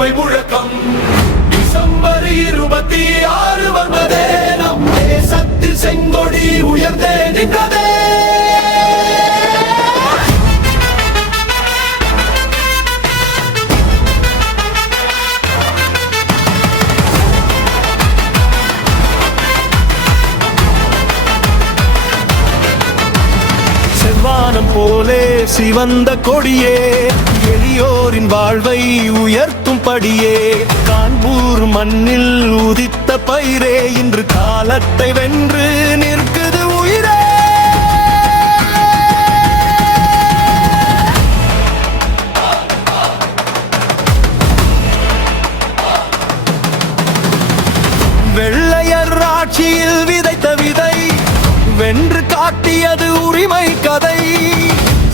ஒற்றுமை முழக்கம். டிசம்பர் இருபத்தி ஆறு வந்ததே. நம் தேசத்தில் செங்கொடி உயர்ந்தே நின்றதே. வானம் போலே சிவந்த கொடியே. எளியோரின் வாழ்வை உயர்த்தும் படியே. கான்பூர் மண்ணில் உதித்த பயிரே. இன்று காலத்தை வென்று நிற்குது உயிரே. வெள்ளையர் ஆட்சியில் வித வென்று காட்டியது உரிமை கதை.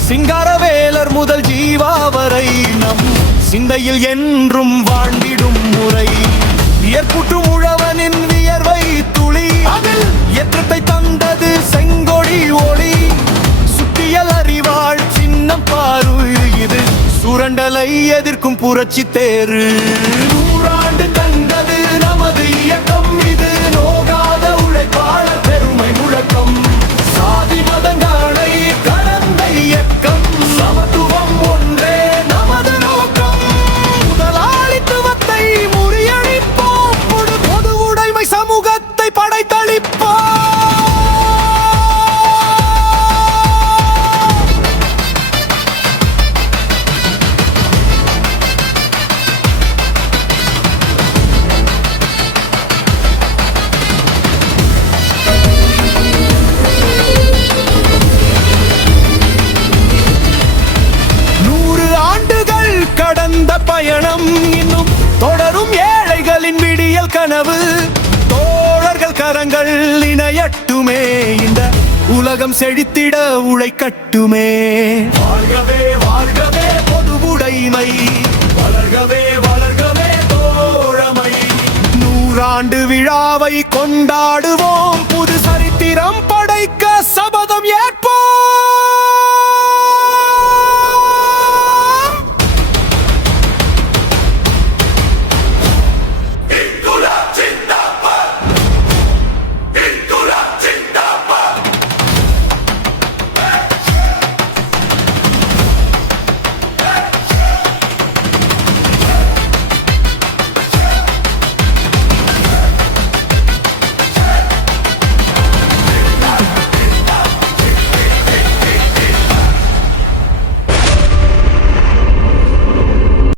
சிங்காரவேலர் முதல் ஜீவா வரை நம் சிந்தையில் என்றும் வாழ்ந்திடும் முறை. ஏற்புற்றும் உழவனின் வியர்வை துளி. அதில் ஏற்றத்தை தந்தது செங்கொடி ஒளி. சுத்தியல் அறிவாள் சின்னம் பாரு இது. சுரண்டலை எதிர்க்கும் புரட்சி தேரு. ஏழைகளின் கனவு தோழர்கள் கரங்கள் இணையட்டுமே. இந்த உலகம் செழித்திட உழைக்கட்டுமே. வாழ்கவே வாழ்கவே பொதுவுடைமை. வளர்கவே வளர்கவே தோழமை. நூறாண்டு விழாவை கொண்டாடுவோம். புது சரித்திரம் படைக்க சபதம் ஏற்ப